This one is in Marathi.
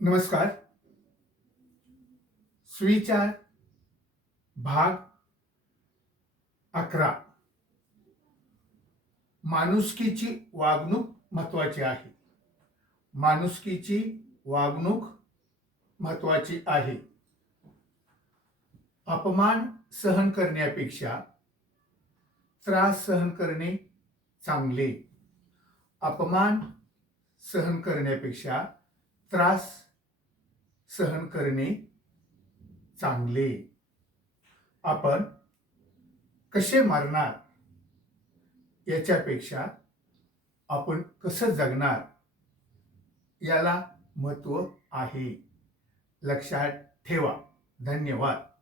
नमस्कार. सुविचार भाग अकरा. माणुसकीची वागणूक महत्वाची आहे. माणुसकीची वागणूक महत्वाची आहे. अपमान सहन करण्यापेक्षा त्रास सहन करणे चांगले. अपमान सहन करण्यापेक्षा त्रास सहन करणे चांगले. आपण कसे मारणार याच्यापेक्षा आपण कसं जगणार याला महत्त्व आहे. लक्षात ठेवा. धन्यवाद.